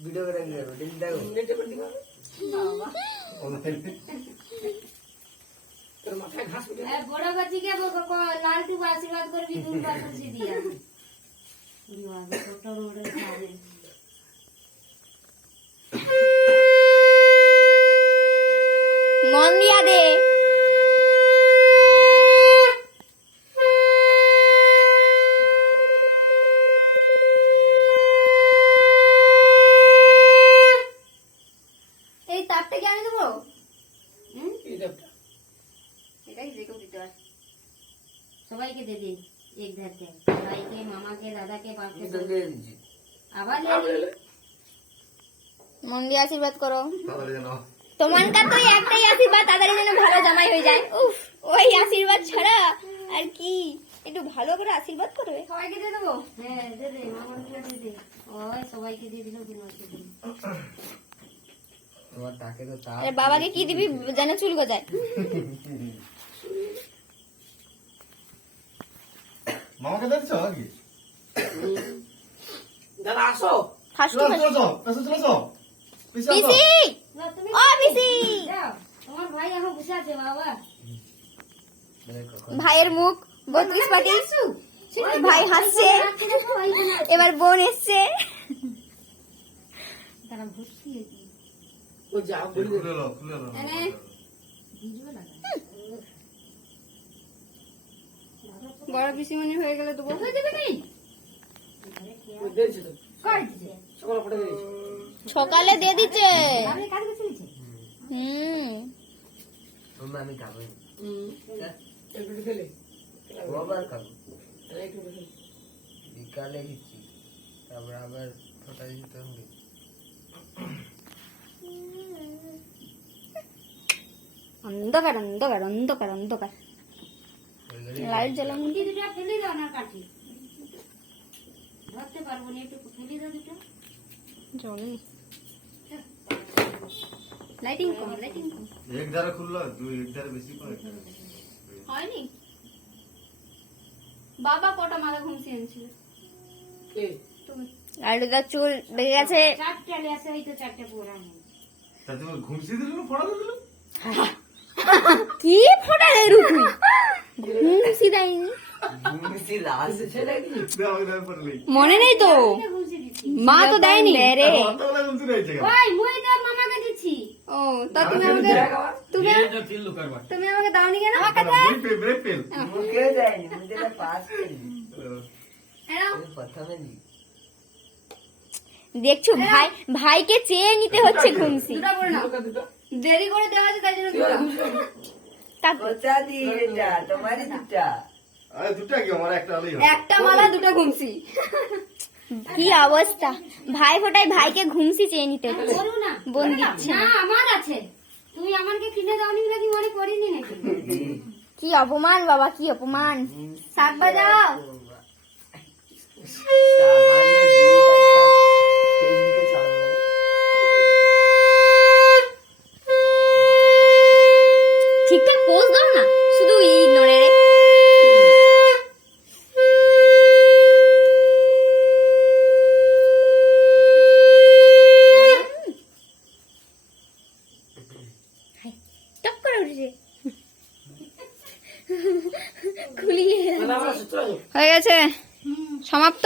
video করে দেখো নেটে করে দিবা তোর মাথায় ঘাস উঠে বড় বাচ্চাকে লাল টুকু আশীর্বাদ করবি দুধ বাতাসি দিয়া দিওয়া ছোট রোডে খাবে মন দিয়া দে এই তাপটা কি আমি দেবো এই দেখটা এটাই দেখো দিতে হয় সবাইকে দে দে এক ধারকে ভাইকে মামাকে দাদাকে বাপকে এটা দিয়ে দিচ্ছি আবার মন দিয়ে আশীর্বাদ করো তাহলে জানো তোমানকার তো একটাই আশীর্বাদ তাড়াতাড়ি যেন ভালো জামাই হয়ে যায় উফ ওই আশীর্বাদ ছাড়া আর কি একটু ভালো করে আশীর্বাদ করবে সবাইকে দিয়ে দেবো হ্যাঁ দে দে মামাকে দিয়ে দে ওই সবাইকে দিয়ে দিল দিনকে তোমার টাকে তো তা এর বাবাকে কি দিবি যেন চুল গজায় মামাকে দেখছো নাকি দাদা আসো ফার্স্ট চলো চলো পেছনে চলো চলো পিছে আসো পিসি না তুমি ও পিসি যাও তোমার ভাই এখন বসে আছে বাবা ভাইয়ের মুখ 32 পাটি ভাই হাসছে এবার বোন এসছে তারা ভর্তি ও যাও বলি খুলে লো ভিডিও লাগা বড় পিসিমণি হয়ে গেলে তো হয়ে যাবে কি ও দিয়েছে তো কই দিছে সকালে ফটো দিয়েছে সকালে দিয়ে দিচ্ছে আমি কাজ করছিস আমি খাবো একটু খেলে আবার খাবো একটু খেলে বিকালে গেছি তারপর আবার ফটো দিতে হবে অন্ধকার অন্ধকার অন্ধকার অন্ধকার লাইট জ্বালানো কি দুটো ফেলে দাও না কাটি ধরতে পারবো না একটু ফেলে দাও দুটো জল লাইটিং কম লাইটিং কম এক ধারে খুললো তুই এক ধারে বেশি করে হয়নি বাবা কটা মালা ঘুমসি এনেছিল কে তুমি লাইটটা চুল বেরিয়ে গেছে চারটে লেসে হইতো চারটে পোড়া নেই তা তুমি ঘুমসি দিল না পড়া দিল কি ফোটা রে রুকুই ঘুমসি দেয়নি ঘুমসি লাশ ছেলে কি মনে নেই তো ঘুষি দিচ্ছি মা তো দেয়নি রে কতগুলো ঘুমসি রয়েছে ওই মুই তো মামাকে দিচ্ছি ও তা তুমি আমাকে তুমি তুমি আমাকে দাওনি কেন আমার কাছে ব্রেক ফেল মুখে যায়নি মুখে পাস করি এরাও প্রথমে নি দেখছো ভাই ভাইকে চেয়ে নিতে হচ্ছে ঘুমসি দুটো করে নাও দুটো দেরি করে দেওয়া আছে তাই জন্য দুটো তারপর কোচা দি এটা তোমারই দুটা আরে দুটা কি আমার একটা আলোই হবে একটা মালা দুটো ঘুমছি কি অবস্থা ভাই ফোটায় ভাইকে ঘুমসি চেয়ে নিতে হচ্ছে করু না বোন দিচ্ছে না আমার আছে তুমি আমাকে কিনে দাওনি নাকি মনে করিনি নাকি কি অপমান বাবা কি অপমান শাক বাজাও ঠিকঠাক পোজ দাও না শুধু ই নড়ে রে টপ করে উঠেছে খুলিয়ে হয়ে গেছে সমাপ্ত